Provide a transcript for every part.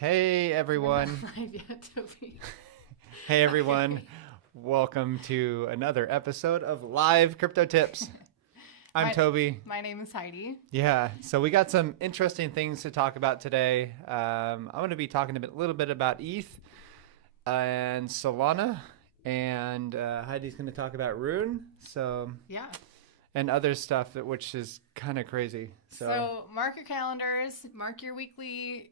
Hey everyone. We're not live yet, Toby. Hey everyone. Okay. Welcome to another episode of Live Crypto Tips. I'm My Toby. my name is Heidi. Yeah, so we got some interesting things to talk about today. I'm going to be talking a little bit about ETH and Solana, and Heidi's going to talk about RUNE. Yeah. And other stuff which is kind of crazy. So mark your calendars, mark your weekly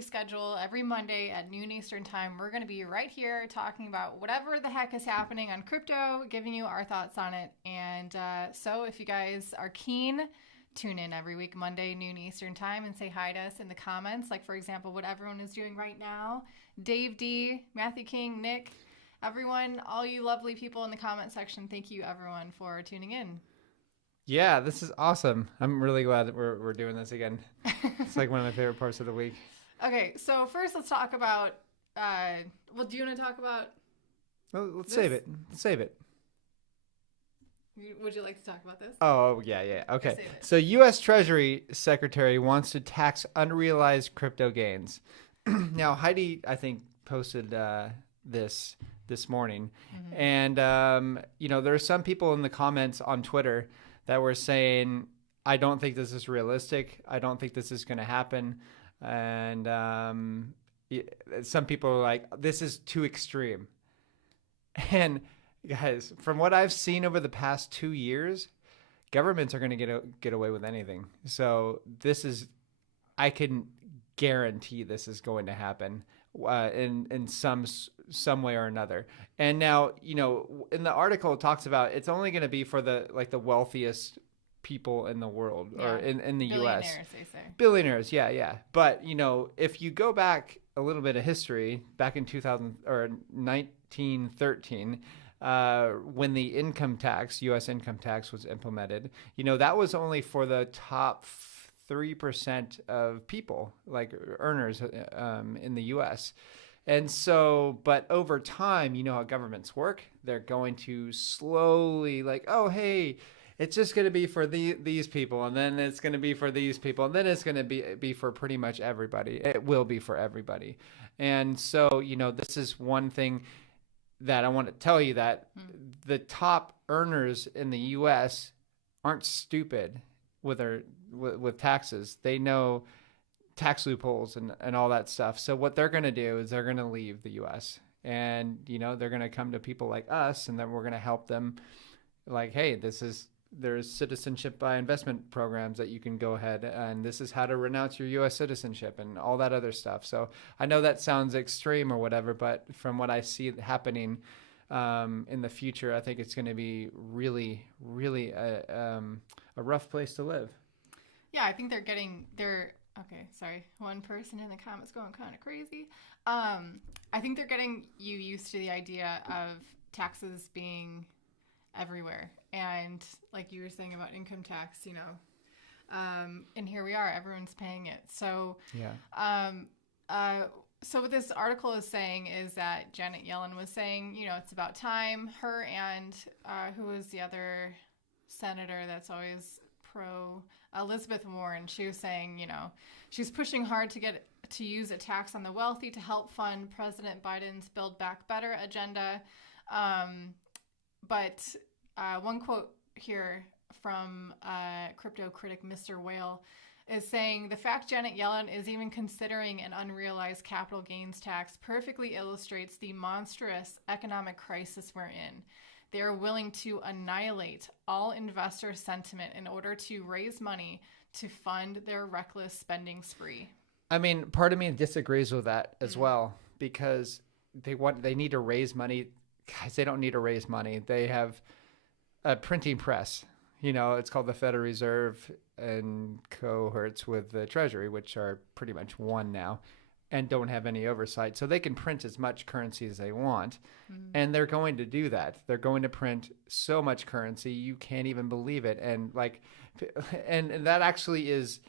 schedule. Every Monday at noon Eastern time, we're going to be right here talking about whatever the heck is happening on crypto, giving you our thoughts on it. And so if you guys are keen, tune in every week, Monday, noon Eastern time, and say hi to us in the comments. Like, for example, what everyone is doing right now. Dave D, Matthew King, Nick, everyone, all you lovely people in the comment section, thank you everyone for tuning in. Yeah, this is awesome. I'm really glad that we're doing this again. It's like one of my favorite parts of the week. Okay, so first let's talk about. Well, do you want to talk about? Well, let's This? save it. Let's save it. Would you like to talk about this? Oh, yeah. Okay. Save it. So U.S. Treasury Secretary wants to tax unrealized crypto gains. Now, Heidi, I think, posted this morning. Mm-hmm. And, there are some people in the comments on Twitter that were saying, I don't think this is realistic. I don't think this is going to happen. And some people are like, this is too extreme. And guys, from what I've seen over the past 2 years, governments are going to get away with anything. So I can guarantee this is going to happen in some way or another. And now, in the article it talks about it's only going to be for the wealthiest people in the world, or in the US. Billionaires, they say. Billionaires, yeah. But, if you go back a little bit of history, back in 2000 or 1913, when the U.S. income tax was implemented, that was only for the top 3% of people, like earners in the U.S. And so, but over time, how governments work. They're going to slowly, like, oh, hey, it's just going to be for these people, and then it's going to be for these people, and then it's going to be for pretty much everybody. It will be for everybody. And so, this is one thing that I want to tell you, that the top earners in the U.S. aren't stupid with taxes. They know tax loopholes and all that stuff. So what they're going to do is they're going to leave the U.S. and, they're going to come to people like us, and then we're going to help them. Like, hey, there's citizenship by investment programs that you can go ahead, and this is how to renounce your U.S. citizenship and all that other stuff. So I know that sounds extreme or whatever, but from what I see happening in the future, I think it's going to be really, really a rough place to live. Yeah, I think okay, sorry. One person in the comments going kind of crazy. I think they're getting you used to the idea of taxes being everywhere. And like you were saying about income tax, and here we are, everyone's paying it. So, so what this article is saying is that Janet Yellen was saying, it's about time. Her and who was the other senator that's always pro, Elizabeth Warren, she was saying, she's pushing hard to use a tax on the wealthy to help fund President Biden's Build Back Better agenda. But one quote here from crypto critic Mr. Whale is saying, the fact Janet Yellen is even considering an unrealized capital gains tax perfectly illustrates the monstrous economic crisis we're in. They are willing to annihilate all investor sentiment in order to raise money to fund their reckless spending spree. I mean, part of me disagrees with that as well, because they need to raise money. Guys, they don't need to raise money. They have a printing press. It's called the Federal Reserve, and cohorts with the Treasury, which are pretty much one now, and don't have any oversight. So they can print as much currency as they want. And they're going to do that. They're going to print so much currency, you can't even believe it. And and that actually is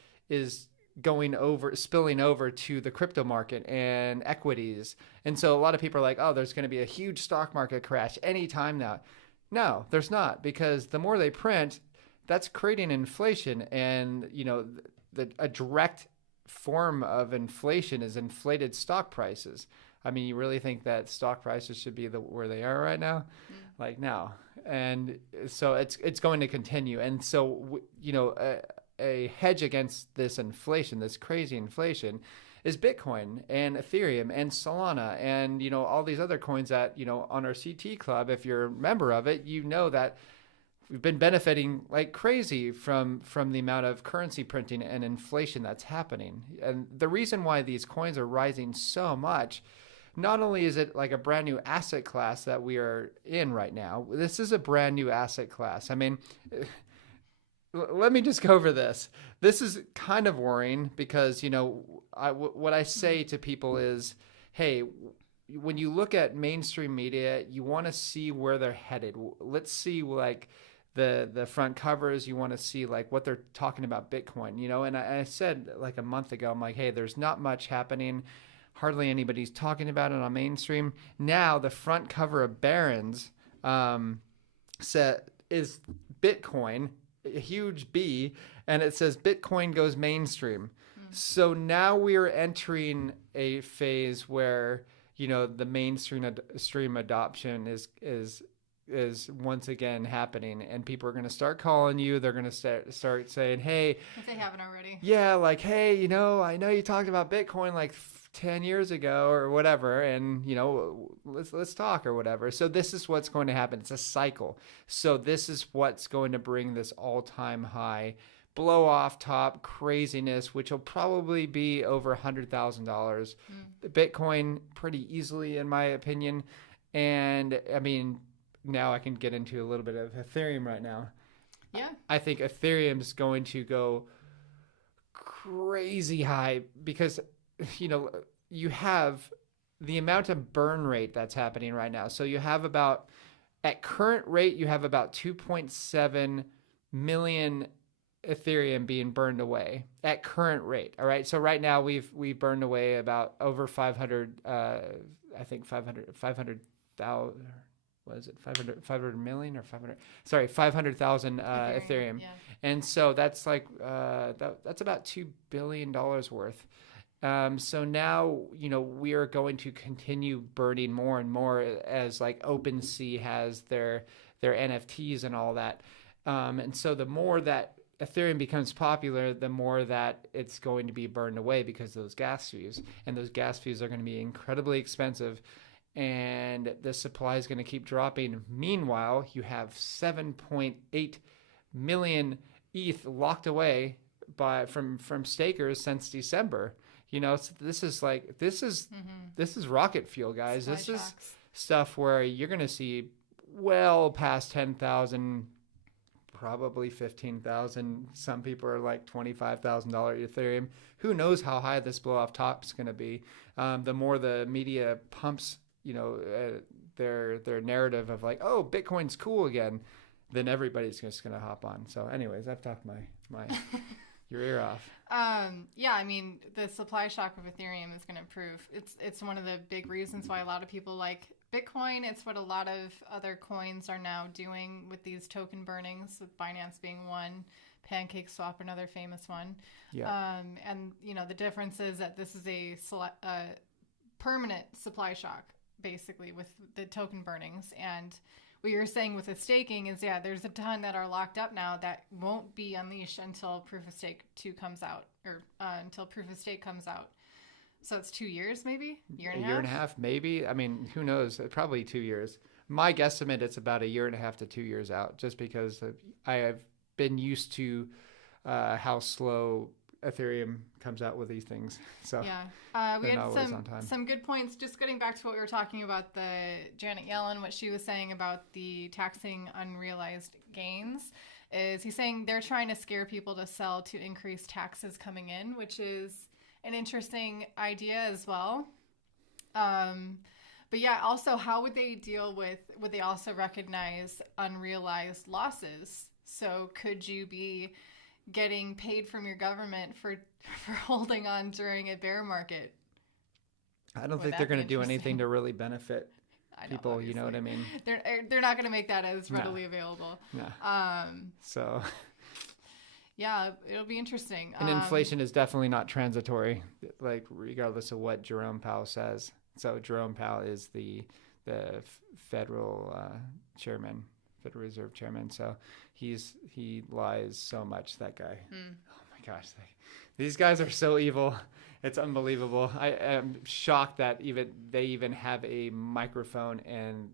spilling over to the crypto market and equities. And so a lot of people are like, oh, there's going to be a huge stock market crash anytime now. No, there's not, because the more they print, that's creating inflation, and a direct form of inflation is inflated stock prices. I mean, you really think that stock prices should be where they are right now? Like, no. And so it's going to continue. And so, a hedge against this inflation, this crazy inflation, is Bitcoin and Ethereum and Solana and, all these other coins that, on our CT Club, if you're a member of it, that we've been benefiting like crazy from the amount of currency printing and inflation that's happening. And the reason why these coins are rising so much, not only is it like a brand new asset class that we are in right now, this is a brand new asset class. I mean, let me just go over this. This is kind of worrying because, what I say to people is, hey, when you look at mainstream media, you want to see where they're headed. Let's see like the front covers. You want to see like what they're talking about Bitcoin, and I said like a month ago, I'm like, hey, there's not much happening. Hardly anybody's talking about it on mainstream. Now the front cover of Barron's is Bitcoin, a huge B, and it says Bitcoin goes mainstream. So now we are entering a phase where the mainstream adoption is once again happening, and people are going to start calling you. They're going to start saying, hey, if they haven't already, yeah, like, hey, I know you talked about Bitcoin like 10 years ago or whatever, and let's talk or whatever. So this is what's going to happen. It's a cycle. So this is what's going to bring this all-time high blow off top craziness, which will probably be over $100,000 Bitcoin pretty easily, in my opinion. And I mean, now I can get into a little bit of Ethereum right now. Yeah, I think Ethereum's going to go crazy high because you have the amount of burn rate that's happening right now. So you have at current rate, you have about 2.7 million Ethereum being burned away at current rate. All right. So right now we've burned away about over 500, I think 500,000, what is it? 500 million or 500, sorry, 500,000 Ethereum. Yeah. And so that's like, that's about $2 billion worth. So now, we are going to continue burning more and more as like OpenSea has their NFTs and all that. And so the more that Ethereum becomes popular, the more that it's going to be burned away because of those gas fees. And those gas fees are going to be incredibly expensive. And the supply is going to keep dropping. Meanwhile, you have 7.8 million ETH locked away from stakers since December. So this is rocket fuel, guys. Supply this shocks. Is stuff where you're going to see well past 10,000, probably 15,000. Some people are like $25,000 Ethereum. Who knows how high this blow off top is going to be? The more the media pumps, their narrative of like, oh, Bitcoin's cool again, then everybody's just going to hop on. So anyways, I've talked my your ear off. Yeah, I mean, the supply shock of Ethereum is going to prove it's one of the big reasons why a lot of people like Bitcoin. It's what a lot of other coins are now doing with these token burnings, with Binance being one, PancakeSwap another famous one. Yeah. And the difference is that this is a permanent supply shock, basically, with the token burnings. And what you're saying with the staking is, yeah, there's a ton that are locked up now that won't be unleashed until Proof of Stake 2 comes out, or until Proof of Stake comes out. So it's 2 years, maybe? Year and a half, maybe. I mean, who knows? Probably 2 years. My guesstimate, it's about 1.5 to 2 years out, just because I have been used to how slow Ethereum comes out with these things. So yeah, we had some good points. Just getting back to what we were talking about, the Janet Yellen, what she was saying about the taxing unrealized gains, is he's saying they're trying to scare people to sell to increase taxes coming in, which is an interesting idea as well. But yeah, also, how would they deal with, would they also recognize unrealized losses? So could you be getting paid from your government for holding on during a bear market? I don't think they're going to do anything to really benefit people. Obviously. You know what I mean? They're not going to make that as readily available. No. So Yeah, it'll be interesting. And inflation is definitely not transitory, like regardless of what Jerome Powell says. So Jerome Powell is the federal chairman, Federal Reserve chairman. So he lies so much, that guy. Oh my gosh, these guys are so evil. It's unbelievable. I am shocked that they even have a microphone, and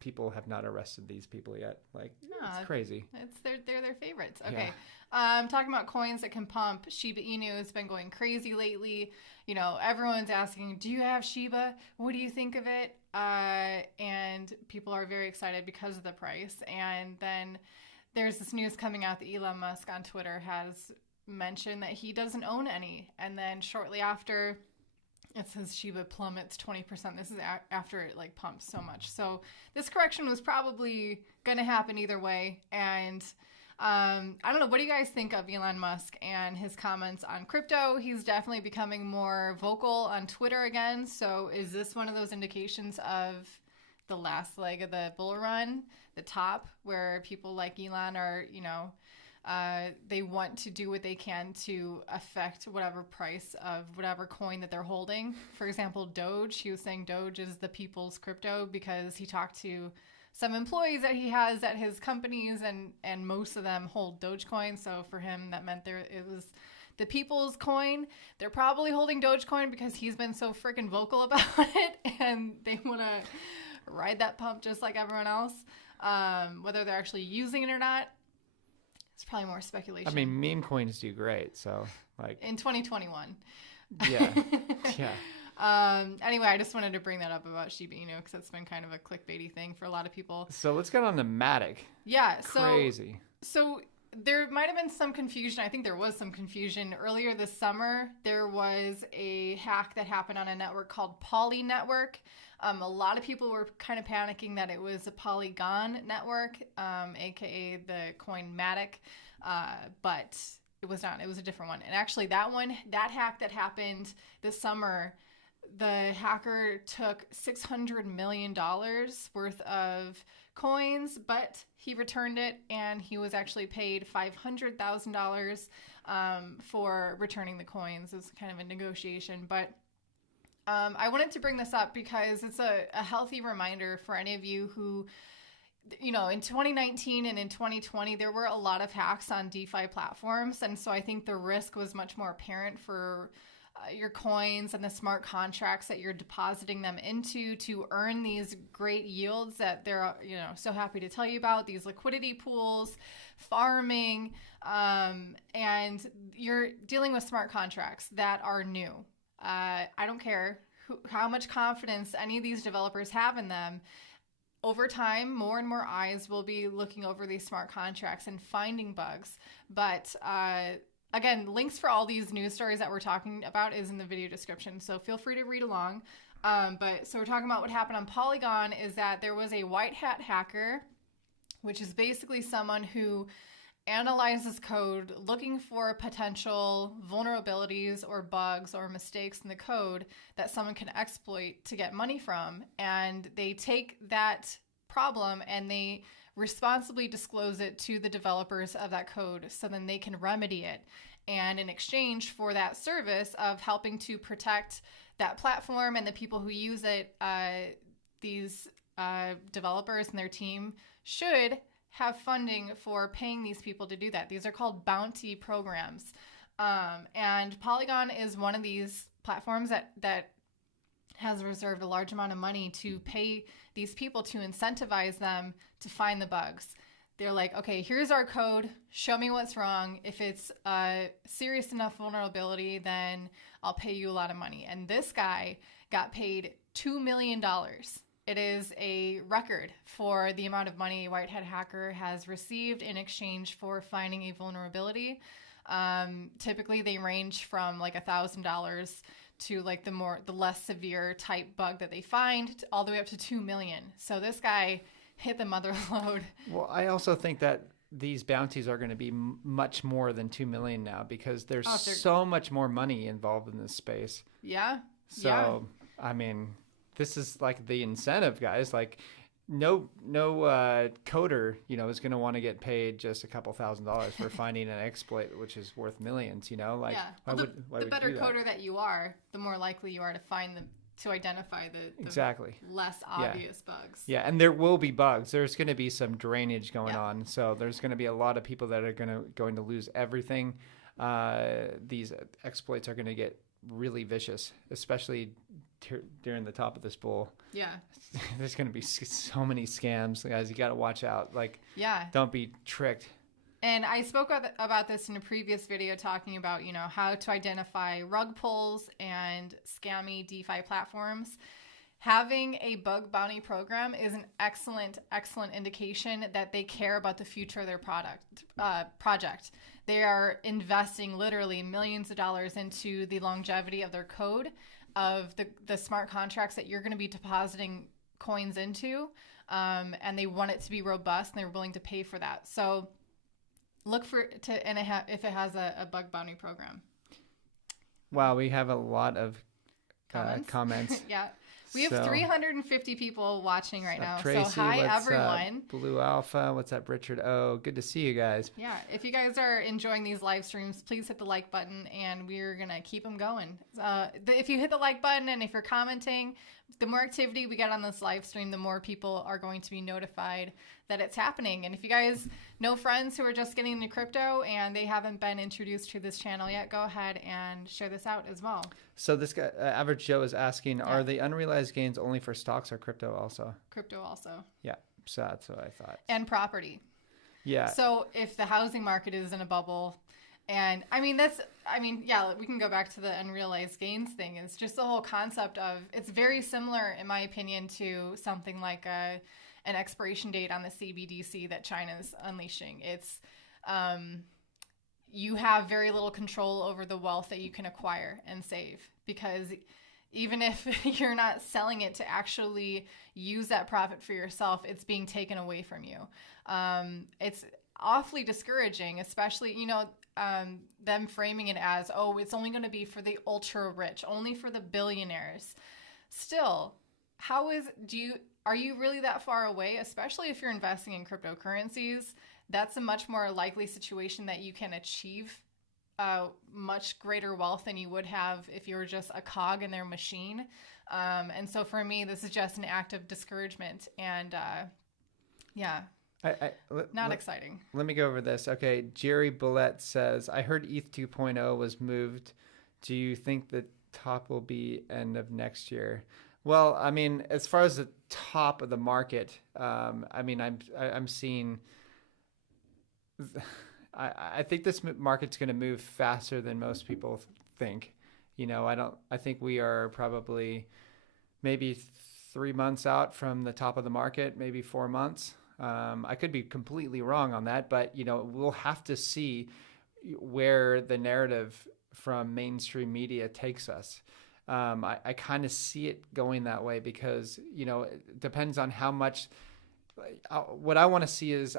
people have not arrested these people yet. Like, it's crazy. They're their favorites. Okay. Talking about coins that can pump, Sheba Inu has been going crazy lately. You know, everyone's asking, do you have Sheba? What do you think of it? And people are very excited because of the price. And then there's this news coming out that Elon Musk on Twitter has mentioned that he doesn't own any. And then shortly after, it says Sheba plummets 20%. This is after it like pumps so much. So this correction was probably going to happen either way. And I don't know. What do you guys think of Elon Musk and his comments on crypto? He's definitely becoming more vocal on Twitter again. So is this one of those indications of the last leg of the bull run, the top, where people like Elon are, you know, they want to do what they can to affect whatever price of whatever coin that they're holding. For example, Doge. He was saying Doge is the people's crypto because he talked to some employees that he has at his companies, and most of them hold Dogecoin. So for him, that meant it was the people's coin. They're probably holding Dogecoin because he's been so freaking vocal about it, and they want to ride that pump just like everyone else. Whether they're actually using it or not, it's probably more speculation. I mean, meme coins do great. So like in 2021. Yeah. Yeah. Anyway, I just wanted to bring that up about Sheba Inu because it's been kind of a clickbaity thing for a lot of people. So let's get on to Matic. Yeah. Crazy. So there might have been some confusion. I think there was some confusion. Earlier this summer, there was a hack that happened on a network called Poly Network. A lot of people were kind of panicking that it was a Polygon network, aka the coin Matic, but it was not. It was a different one. And actually, that hack that happened this summer, the hacker took $600 million worth of coins, but he returned it, and he was actually paid $500,000 for returning the coins. It was kind of a negotiation, but I wanted to bring this up because it's a healthy reminder for any of you who, you know, in 2019 and in 2020, there were a lot of hacks on DeFi platforms. And so I think the risk was much more apparent for your coins and the smart contracts that you're depositing them into to earn these great yields that they're, you know, so happy to tell you about, these liquidity pools, farming, and you're dealing with smart contracts that are new. I don't care how much confidence any of these developers have in them. Over time, more and more eyes will be looking over these smart contracts and finding bugs. But again, links for all these news stories that we're talking about is in the video description, so feel free to read along. So we're talking about what happened on Polygon is that there was a white hat hacker, which is basically someone who analyzes code looking for potential vulnerabilities or bugs or mistakes in the code that someone can exploit to get money from. And they take that problem and they responsibly disclose it to the developers of that code so then they can remedy it. And in exchange for that service of helping to protect that platform and the people who use it, these developers and their team should have funding for paying these people to do that. These are called bounty programs. And Polygon is one of these platforms that has reserved a large amount of money to pay these people to incentivize them to find the bugs. They're like, okay, here's our code. Show me what's wrong. If it's a serious enough vulnerability, then I'll pay you a lot of money. And this guy got paid $2 million. It is a record for the amount of money a white hat hacker has received in exchange for finding a vulnerability. Typically, they range from like $1,000 to like the less severe type bug that they find, all the way up to $2 million. So this guy hit the mother load. Well, I also think that these bounties are going to be much more than 2 million now because there's so much more money involved in this space. Yeah. So, yeah. I mean, this is like the incentive, guys. Like, no coder, is going to want to get paid just a couple $1,000s for finding an exploit which is worth millions. Like, yeah. why Well, would the you better do that? coder that you are, the more likely you are to find them, to identify the Exactly. less obvious bugs. Yeah, and there will be bugs. There's going to be some drainage going Yeah. on, so there's going to be a lot of people that are going to lose everything. These exploits are going to get really vicious, especially during the top of this bull. Yeah. There's going to be so many scams, guys. You got to watch out. Like, Yeah. don't be tricked. And I spoke about this in a previous video talking about, how to identify rug pulls and scammy DeFi platforms. Having a bug bounty program is an excellent indication that they care about the future of their project. They are investing literally millions of dollars into the longevity of their code, of the smart contracts that you're going to be depositing coins into, and they want it to be robust, and they're willing to pay for that. So look if it has a bug bounty program. Wow, we have a lot of comments. Yeah. We have 350 people watching right now. Tracy, so hi, everyone. Blue Alpha, what's up, Richard? Oh, good to see you guys. Yeah, if you guys are enjoying these live streams, please hit the like button, and we're going to keep them going. If you hit the like button and if you're commenting, the more activity we get on this live stream, the more people are going to be notified that it's happening. And if you guys know friends who are just getting into crypto and they haven't been introduced to this channel yet, go ahead and share this out as well. So this guy, Average Joe, is asking, are the unrealized gains only for stocks or crypto also? Crypto also. Yeah, so that's what I thought. And property. Yeah. So if the housing market is in a bubble, and yeah, we can go back to the unrealized gains thing. It's just the whole concept of, it's very similar, in my opinion, to something like an expiration date on the CBDC that China's unleashing. It's, you have very little control over the wealth that you can acquire and save, because even if you're not selling it to actually use that profit for yourself, it's being taken away from you. It's awfully discouraging, especially, them framing it as, oh, it's only going to be for the ultra rich, only for the billionaires. Still, are you really that far away? Especially if you're investing in cryptocurrencies, that's a much more likely situation that you can achieve much greater wealth than you would have if you were just a cog in their machine. And so for me, this is just an act of discouragement, and yeah. Not exciting. Let me go over this. Okay, Jerry Bullett says, I heard ETH 2.0 was moved. Do you think the top will be end of next year? Well, I mean, as far as the top of the market, I'm seeing. I think this market's going to move faster than most people think. I think we are probably maybe 3 months out from the top of the market, maybe 4 months. I could be completely wrong on that, but we'll have to see where the narrative from mainstream media takes us. I kind of see it going that way because it depends on how much. What I want to see is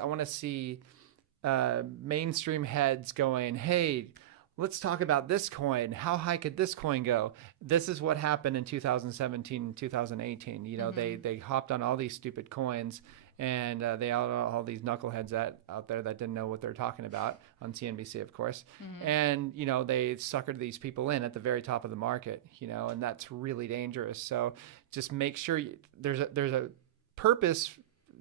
mainstream heads going, hey, let's talk about this coin. How high could this coin go? This is what happened in 2017, 2018. They hopped on all these stupid coins, and they all these knuckleheads out there that didn't know what they're talking about on CNBC, of course. Mm-hmm. And, they suckered these people in at the very top of the market, and that's really dangerous. So just make sure there's a purpose.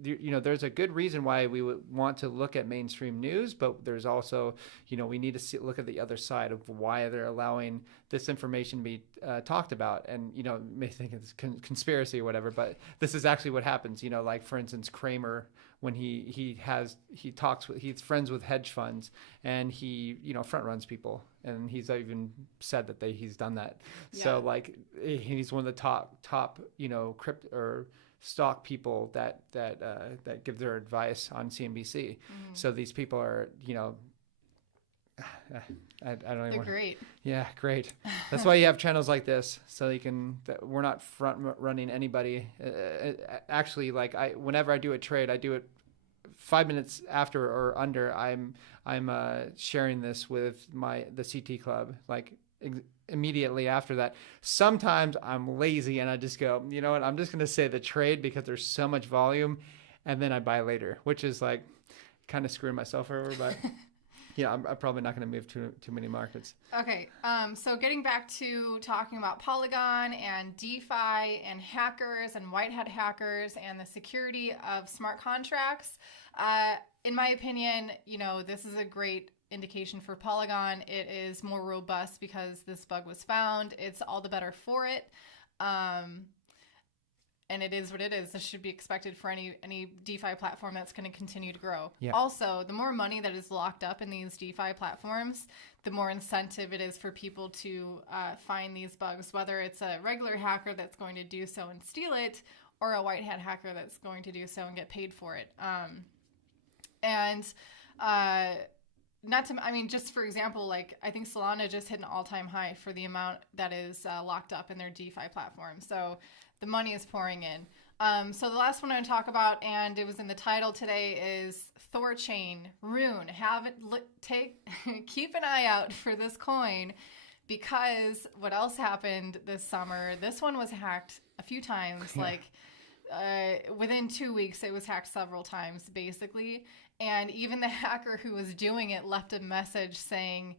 There's a good reason why we would want to look at mainstream news, but there's also, we need to look at the other side of why they're allowing this information to be talked about. And, may think it's conspiracy or whatever, but this is actually what happens. Like, for instance, Kramer, when he's friends with hedge funds, and he, front runs people, and he's even said that he's done that. Yeah. So like, he's one of the top, crypto or stock people that give their advice on CNBC. Mm-hmm. So these people are, I don't even. They're great. Yeah, great. That's why you have channels like this, so we're not front running anybody. Actually, like whenever I do a trade, I do it 5 minutes after or under, I'm sharing this with the CT club, like immediately after that. Sometimes I'm lazy and I just go, you know what, I'm just going to say the trade because there's so much volume, and then I buy later, which is like kind of screwing myself over, but yeah, I'm probably not going to move too many markets. Okay, so getting back to talking about Polygon and DeFi and hackers and white hat hackers and the security of smart contracts, in my opinion, you know, this is a great indication for Polygon. It is more robust because this bug was found. It's all the better for it. And it is what it is. This should be expected for any DeFi platform that's going to continue to grow. Yeah. Also, the more money that is locked up in these DeFi platforms, the more incentive it is for people to find these bugs, whether it's a regular hacker that's going to do so and steal it, or a white hat hacker that's going to do so and get paid for it. Just for example, like I think Solana just hit an all-time high for the amount that is locked up in their DeFi platform. So the money is pouring in. So the last one I'm going to talk about, and it was in the title today, is ThorChain, RUNE. Keep an eye out for this coin, because what else happened this summer? This one was hacked a few times. Yeah. Within 2 weeks, it was hacked several times, basically. And even the hacker who was doing it left a message saying,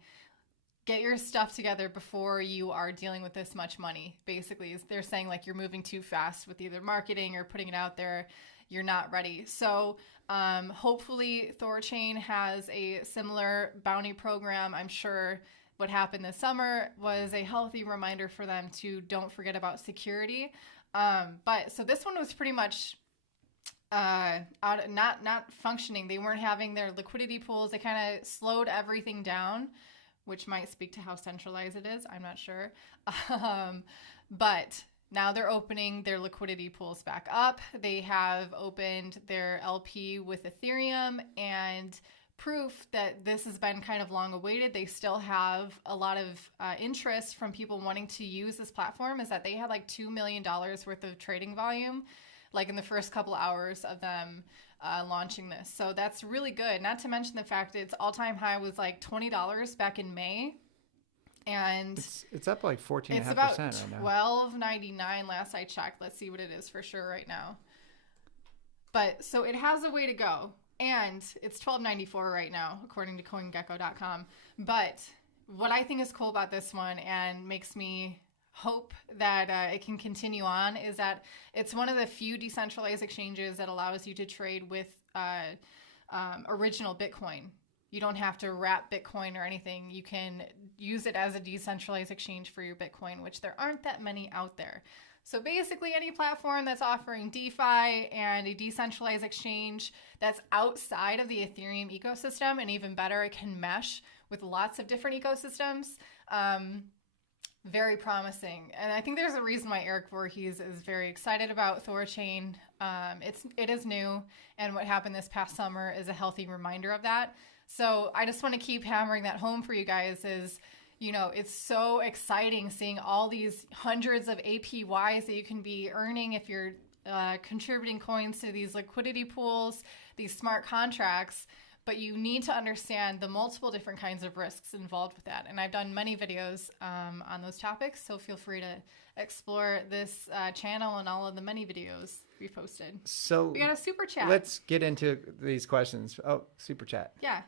get your stuff together before you are dealing with this much money. Basically, they're saying like you're moving too fast with either marketing or putting it out there. You're not ready. So hopefully ThorChain has a similar bounty program. I'm sure what happened this summer was a healthy reminder for them to don't forget about security. So this one was pretty much not functioning. They weren't having their liquidity pools. They kind of slowed everything down, which might speak to how centralized it is. I'm not sure. But now they're opening their liquidity pools back up. They have opened their LP with Ethereum, and proof that this has been kind of long awaited. They still have a lot of interest from people wanting to use this platform, is that they had like $2 million worth of trading volume, like in the first couple hours of them launching this. So that's really good. Not to mention the fact that its all-time high was like $20 back in May. And it's up like 14.5% right now. It's about $12.99 last I checked. Let's see what it is for sure right now. But so it has a way to go. And it's $12.94 right now, according to CoinGecko.com. But what I think is cool about this one and makes me hope that it can continue on is that it's one of the few decentralized exchanges that allows you to trade with original Bitcoin. You don't have to wrap Bitcoin or anything. You can use it as a decentralized exchange for your Bitcoin, which there aren't that many out there. So basically any platform that's offering DeFi and a decentralized exchange that's outside of the Ethereum ecosystem, and even better, it can mesh with lots of different ecosystems. Very promising. And I think there's a reason why Eric Voorhees is very excited about ThorChain. It is new, and what happened this past summer is a healthy reminder of that. So I just want to keep hammering that home for you guys is, you know, it's so exciting seeing all these hundreds of APYs that you can be earning if you're contributing coins to these liquidity pools, these smart contracts. But you need to understand the multiple different kinds of risks involved with that. And I've done many videos on those topics, so feel free to explore this channel and all of the many videos we posted. So we got a super chat. Let's get into these questions. Oh, super chat. Yeah.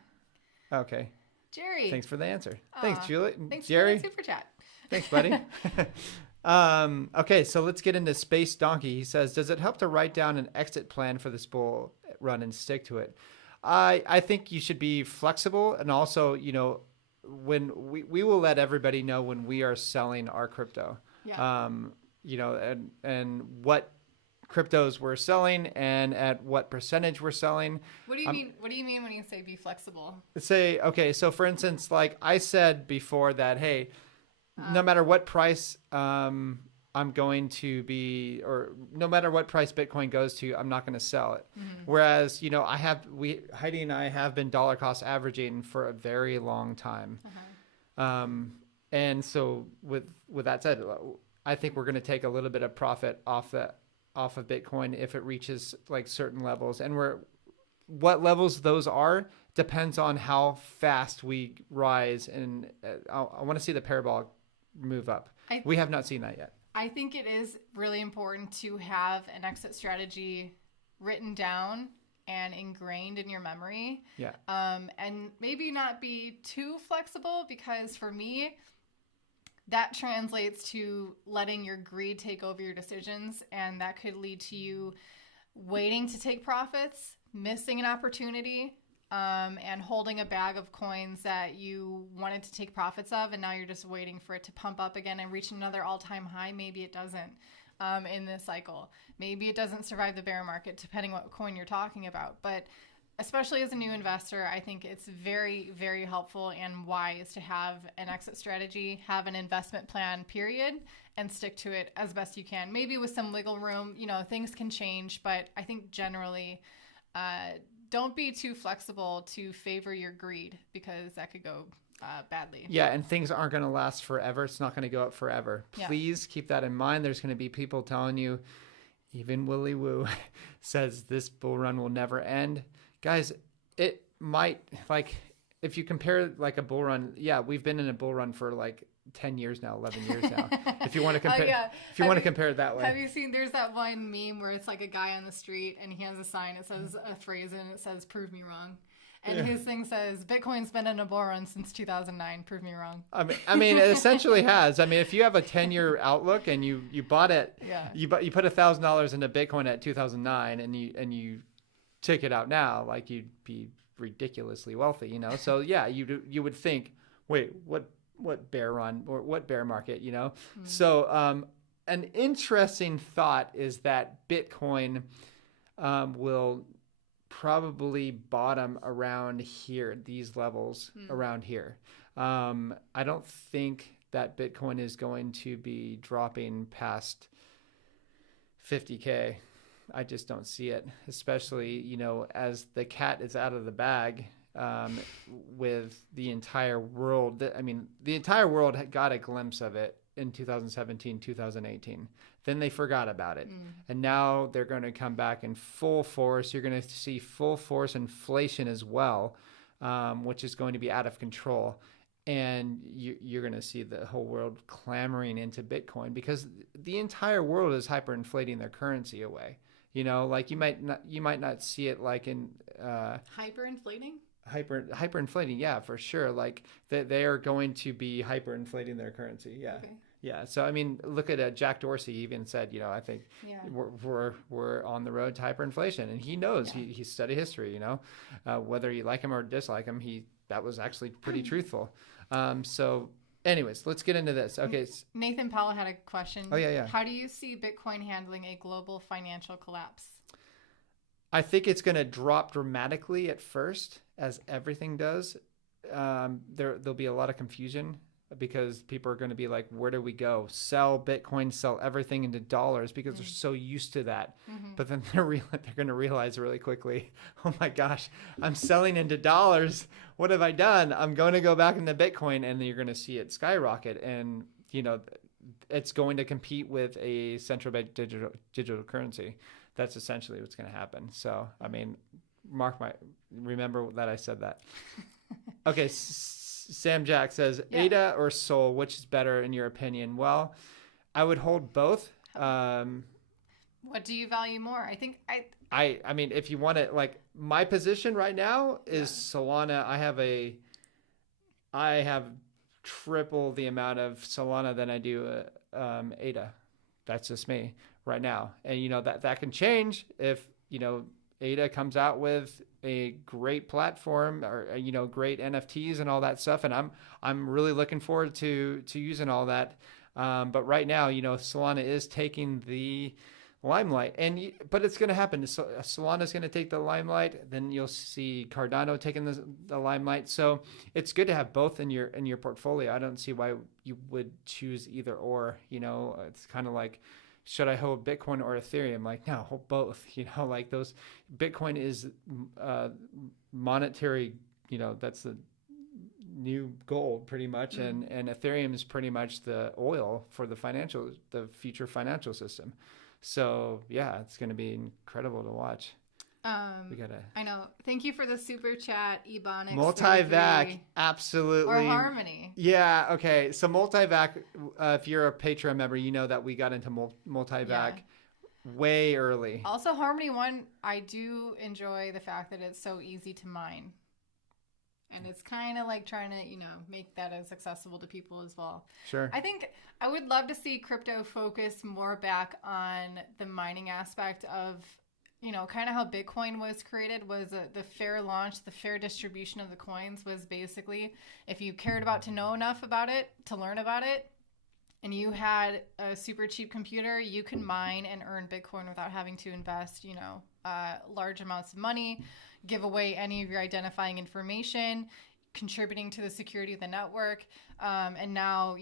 Okay. Jerry. Thanks for the answer. Thanks, Julie. Thanks, Jerry. For the super chat. Thanks, buddy. Okay, so let's get into Space Donkey. He says, does it help to write down an exit plan for this bull run and stick to it? I think you should be flexible, and also, you know, when we will let everybody know when we are selling our crypto, yeah. You know, and what cryptos we're selling and at what percentage we're selling. What do you mean? What do you mean when you say be flexible? Say, okay, so for instance, like I said before that, hey, no matter what price, I'm going to be, or no matter what price Bitcoin goes to, I'm not going to sell it. Mm-hmm. Whereas, you know, Heidi and I have been dollar cost averaging for a very long time. Uh-huh. And so with that said, I think we're going to take a little bit of profit off of Bitcoin if it reaches like certain levels. And what levels those are depends on how fast we rise. And I want to see the parabolic move up. We have not seen that yet. I think it is really important to have an exit strategy written down and ingrained in your memory. Yeah. And maybe not be too flexible, because for me, that translates to letting your greed take over your decisions. And that could lead to you waiting to take profits, missing an opportunity, and holding a bag of coins that you wanted to take profits of, and now you're just waiting for it to pump up again and reach another all-time high. Maybe it doesn't in this cycle. Maybe it doesn't survive the bear market, depending what coin you're talking about. But especially as a new investor, I think it's very, very helpful and wise to have an exit strategy, have an investment plan, period, and stick to it as best you can. Maybe with some wiggle room, things can change, but I think generally, don't be too flexible to favor your greed, because that could go badly. Yeah, and things aren't going to last forever. It's not going to go up forever. Please keep that in mind. There's going to be people telling you, even Willy Woo says this bull run will never end. Guys, it might, if you compare a bull run, we've been in a bull run for 10 years now, 11 years now. If you want to compare, compare it that way. Have you seen, there's that one meme where it's a guy on the street and he has a sign, it says a phrase and it says, "Prove me wrong." And his thing says, "Bitcoin's been in a bull run since 2009. Prove me wrong." I mean, it essentially has. I mean, if you have a 10-year outlook and you bought it, you put $1,000 into Bitcoin at 2009 and you took it out now, you'd be ridiculously wealthy, So you would think, wait, what bear run or what bear market, So an interesting thought is that Bitcoin will probably bottom around here, these levels around here. I don't think that Bitcoin is going to be dropping past 50K. I just don't see it, especially, as the cat is out of the bag with the entire world. I mean, the entire world got a glimpse of it in 2017, 2018. Then they forgot about it. And now they're going to come back in full force. You're going to see full force inflation as well, which is going to be out of control. And you're going to see the whole world clamoring into Bitcoin, because the entire world is hyperinflating their currency away. You might not see it in hyperinflating. Hyperinflating, yeah, for sure. They are going to be hyperinflating their currency. Yeah. Okay. Yeah. So I mean, look at Jack Dorsey even said, I think we're on the road to hyperinflation, and he knows. He studied history. Whether you like him or dislike him, that was actually pretty truthful. So anyways, let's get into this. Okay. Nathan Powell had a question. Oh yeah. How do you see Bitcoin handling a global financial collapse? I think it's going to drop dramatically at first, as everything does. There'll be a lot of confusion, because people are going to be like, where do we go? Sell Bitcoin, sell everything into dollars, because they're so used to that. But then they're going to realize really quickly, oh my gosh, I'm selling into dollars. What have I done? I'm going to go back into Bitcoin, and then you're going to see it skyrocket. And, it's going to compete with a central bank digital currency. That's essentially what's going to happen. So, I mean, remember that I said that. Okay. Sam Jack says, ADA or Sol, which is better in your opinion? Well, I would hold both. What do you value more? I think I mean, if you want to, my position right now is Solana. I have triple the amount of Solana than I do ADA. That's just me right now. And, that can change if, ADA comes out with a great platform or, great NFTs and all that stuff. And I'm really looking forward to using all that. But right now, Solana is taking the limelight, but it's going to happen. Solana is going to take the limelight. Then you'll see Cardano taking the limelight. So it's good to have both in your portfolio. I don't see why you would choose either or. It's kind of like, should I hold Bitcoin or Ethereum? No, hold both. Those Bitcoin is monetary. That's the new gold pretty much, and Ethereum is pretty much the oil for the future financial system. So yeah, it's going to be incredible to watch. We gotta. I know. Thank you for the super chat, Ebonics. Multivac, absolutely. Or Harmony. Yeah. Okay. So Multivac, if you're a Patreon member, you know that we got into Multivac way early. Also, Harmony One, I do enjoy the fact that it's so easy to mine. And it's kind of like trying to, make that as accessible to people as well. Sure. I think I would love to see crypto focus more back on the mining aspect of, kind of how Bitcoin was created was the fair launch, the fair distribution of the coins was basically if you cared about to know enough about it, to learn about it, and you had a super cheap computer, you could mine and earn Bitcoin without having to invest, large amounts of money, give away any of your identifying information, contributing to the security of the network. And now,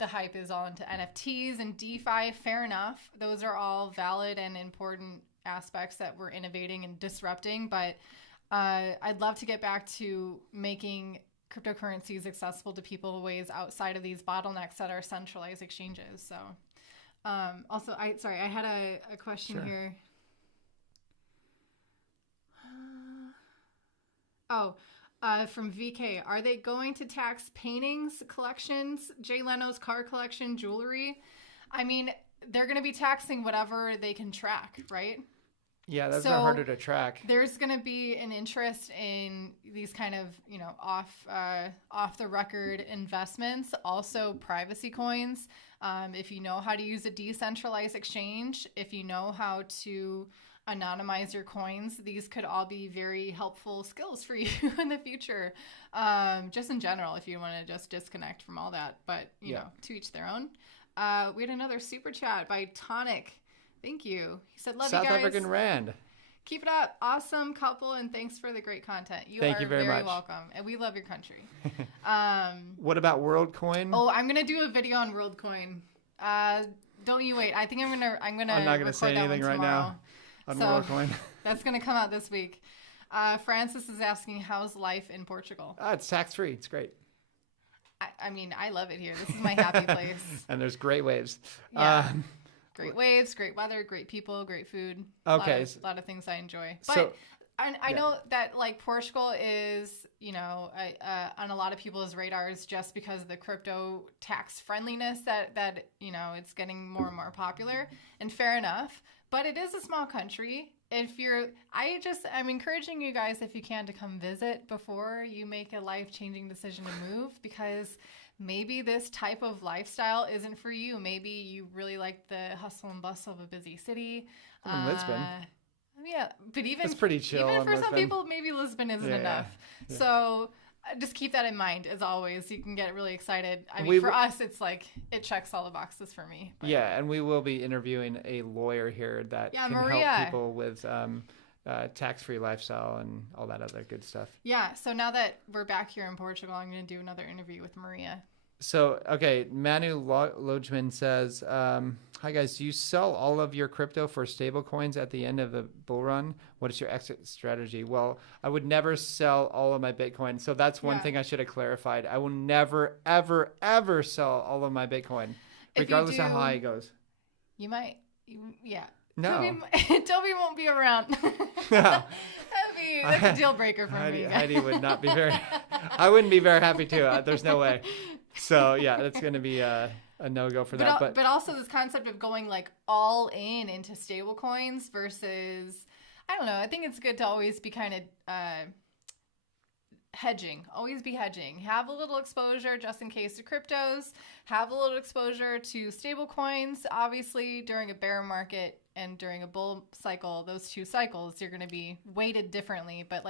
the hype is all into NFTs and DeFi. Fair enough. Those are all valid and important aspects that we're innovating and disrupting. But I'd love to get back to making cryptocurrencies accessible to people in ways outside of these bottlenecks that are centralized exchanges. So also, I had a question here. From VK, are they going to tax paintings, collections, Jay Leno's car collection, jewelry? I mean, they're going to be taxing whatever they can track, right? Yeah, those are harder to track. There's going to be an interest in these kind of, off the record investments, also privacy coins. If you know how to use a decentralized exchange, if you know how to anonymize your coins, these could all be very helpful skills for you in the future. Just in general, if you want to just disconnect from all that, but you know, to each their own. We had another super chat by Tonic. Thank you. He said, love South you guys. African Rand. Keep it up. Awesome couple, and thanks for the great content. Thank you very much. Welcome, and we love your country. What about WorldCoin? Oh, I'm going to do a video on WorldCoin. Don't you wait. I think I'm not going to say anything right now on WorldCoin. That's going to come out this week. Francis is asking, how's life in Portugal? It's tax-free. It's great. I mean, I love it here. This is my happy place. And there's great waves. Yeah. Great waves, great weather, great people, great food. Okay. A lot of things I enjoy. But I know that Portugal is, on a lot of people's radars just because of the crypto tax friendliness that it's getting more and more popular, and fair enough. But it is a small country. I'm encouraging you guys, if you can, to come visit before you make a life-changing decision to move, because maybe this type of lifestyle isn't for you. Maybe you really like the hustle and bustle of a busy city. In Lisbon. Yeah, but it's pretty chill. Even for some people, maybe Lisbon isn't enough. Yeah. So just keep that in mind as always. You can get really excited. I mean, for us, it's like it checks all the boxes for me. But. Yeah, and we will be interviewing a lawyer here that can Maria. help people with tax-free lifestyle and all that other good stuff. Yeah, so now that we're back here in Portugal, I'm going to do another interview with Maria. So, okay, Manu Lojman says, hi guys, do you sell all of your crypto for stable coins at the end of the bull run? What is your exit strategy? Well, I would never sell all of my Bitcoin. So that's one thing I should have clarified. I will never, ever, ever sell all of my Bitcoin, regardless of how high it goes. You might, No. Toby won't be around. No. That's a deal breaker for me. Heidi would not be I wouldn't be very happy too. There's no way. So yeah, that's going to be a no-go for that. But also this concept of going all into stable coins versus, I don't know. I think it's good to always be kind of hedging. Always be hedging. Have a little exposure just in case to cryptos. Have a little exposure to stable coins. Obviously, during a bear market and during a bull cycle, those two cycles, you're going to be weighted differently. But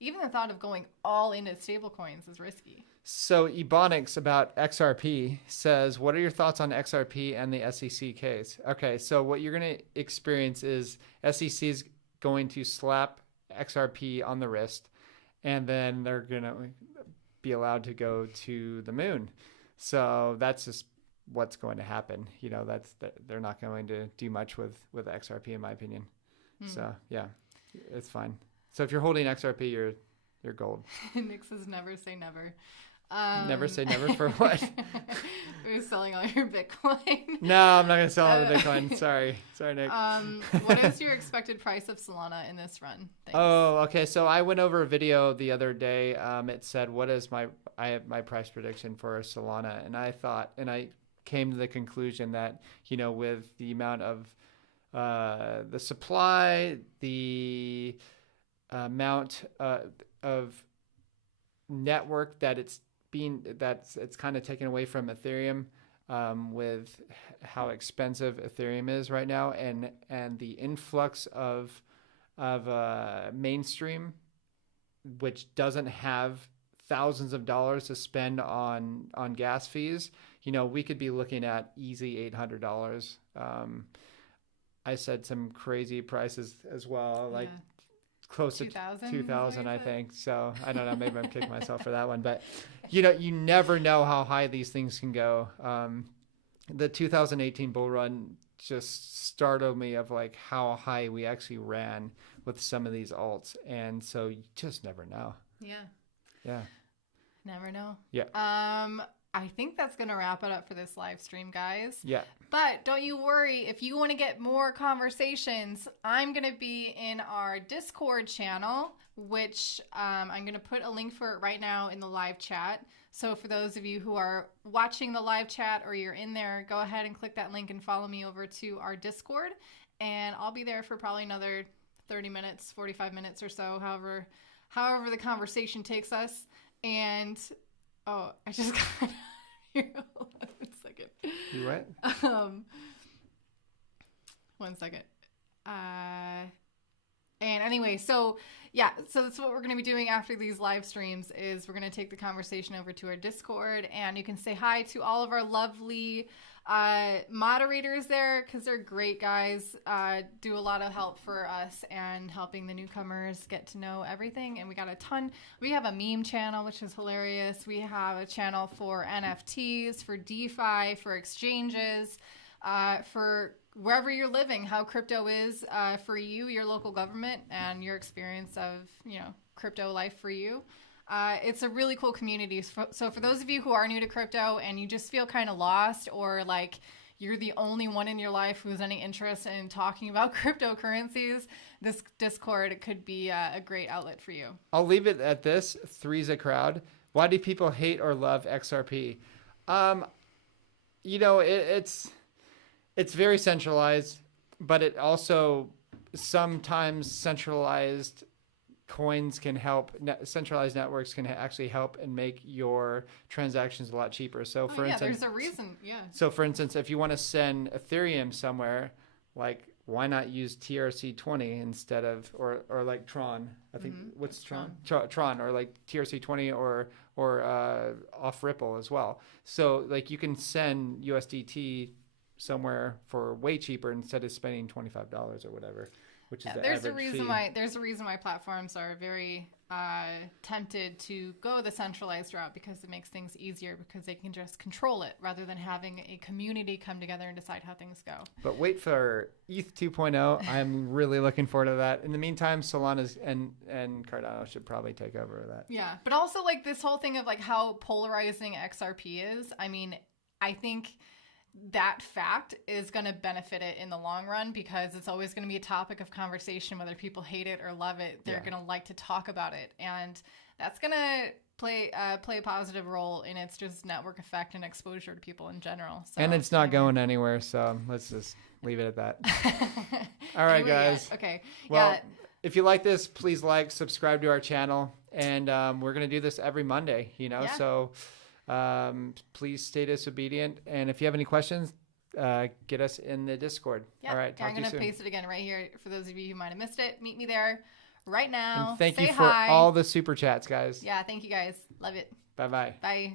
even the thought of going all into stable coins is risky. So Ebonics about XRP says, what are your thoughts on XRP and the SEC case? Okay, so what you're going to experience is SEC is going to slap XRP on the wrist, and then they're going to be allowed to go to the moon. So that's just what's going to happen. They're not going to do much with XRP, in my opinion. So yeah, it's fine. So if you're holding XRP, you're gold. Nick says never say never. Never say never for what? You're selling all your Bitcoin. No, I'm not gonna sell all the Bitcoin. Sorry, Nick. What is your expected price of Solana in this run? Thanks. Oh, okay. So I went over a video the other day. It said, "What is my price prediction for Solana?" And I came to the conclusion that with the amount of the supply, the amount of network that it's kind of taken away from Ethereum, with how expensive Ethereum is right now, and the influx of mainstream, which doesn't have thousands of dollars to spend on gas fees. We could be looking at easy $800. I said some crazy prices as well, like close to 2,000, I think. So I don't know, maybe I'm kicking myself for that one, but you never know how high these things can go. The 2018 bull run just startled me of like how high we actually ran with some of these alts. And so you just never know. Yeah. Never know. Yeah. I think that's going to wrap it up for this live stream, guys. Yeah. But don't you worry. If you want to get more conversations, I'm going to be in our Discord channel, which I'm going to put a link for it right now in the live chat. So for those of you who are watching the live chat or you're in there, go ahead and click that link and follow me over to our Discord. And I'll be there for probably another 30 minutes, 45 minutes or so, however the conversation takes us. And oh, I just got here. Hold on 1 second. You what? 1 second. And anyway, so that's what we're going to be doing after these live streams is we're going to take the conversation over to our Discord, and you can say hi to all of our lovely moderators there, because they're great guys, do a lot of help for us and helping the newcomers get to know everything. And we have a meme channel, which is hilarious. We have a channel for NFTs, for DeFi, for exchanges, for wherever you're living, how crypto is for you, your local government, and your experience of crypto life for you. It's a really cool community. So for those of you who are new to crypto and you just feel kind of lost, or like you're the only one in your life who's any interest in talking about cryptocurrencies, this Discord could be a great outlet for you. I'll leave it at this. Three's a crowd. Why do people hate or love XRP? It's very centralized, but it also sometimes centralized coins can help. Centralized networks can actually help and make your transactions a lot cheaper. So for instance, there's a reason. Yeah. So for instance, if you want to send Ethereum somewhere, like why not use TRC20 instead of or like Tron? I think what's Tron? Tron or like TRC20 or off Ripple as well. So like you can send USDT somewhere for way cheaper instead of spending $25 or whatever, which is the there's average there's a reason why platforms are very tempted to go the centralized route, because it makes things easier, because they can just control it rather than having a community come together and decide how things go. But wait for ETH 2.0. I'm really looking forward to that. In the meantime, Solana's and Cardano should probably take over that. Yeah, but also like this whole thing of like how polarizing XRP is. I mean, I think that fact is going to benefit it in the long run, because it's always going to be a topic of conversation, whether people hate it or love it. They're going to like to talk about it, and that's going to play a positive role in its just network effect and exposure to people in general. So, and it's not going anywhere, so let's just leave it at that. All right, guys. Okay. Well, if you like this, please subscribe to our channel, and we're going to do this every Monday. So. Please stay disobedient. And if you have any questions, get us in the Discord. Yeah. All right. I'm going to paste it again right here for those of you who might have missed it. Meet me there right now. And thank you Say for hi. all the super chats, guys. Yeah. Thank you, guys. Love it. Bye-bye. Bye.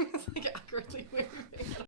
It's like awkwardly weird.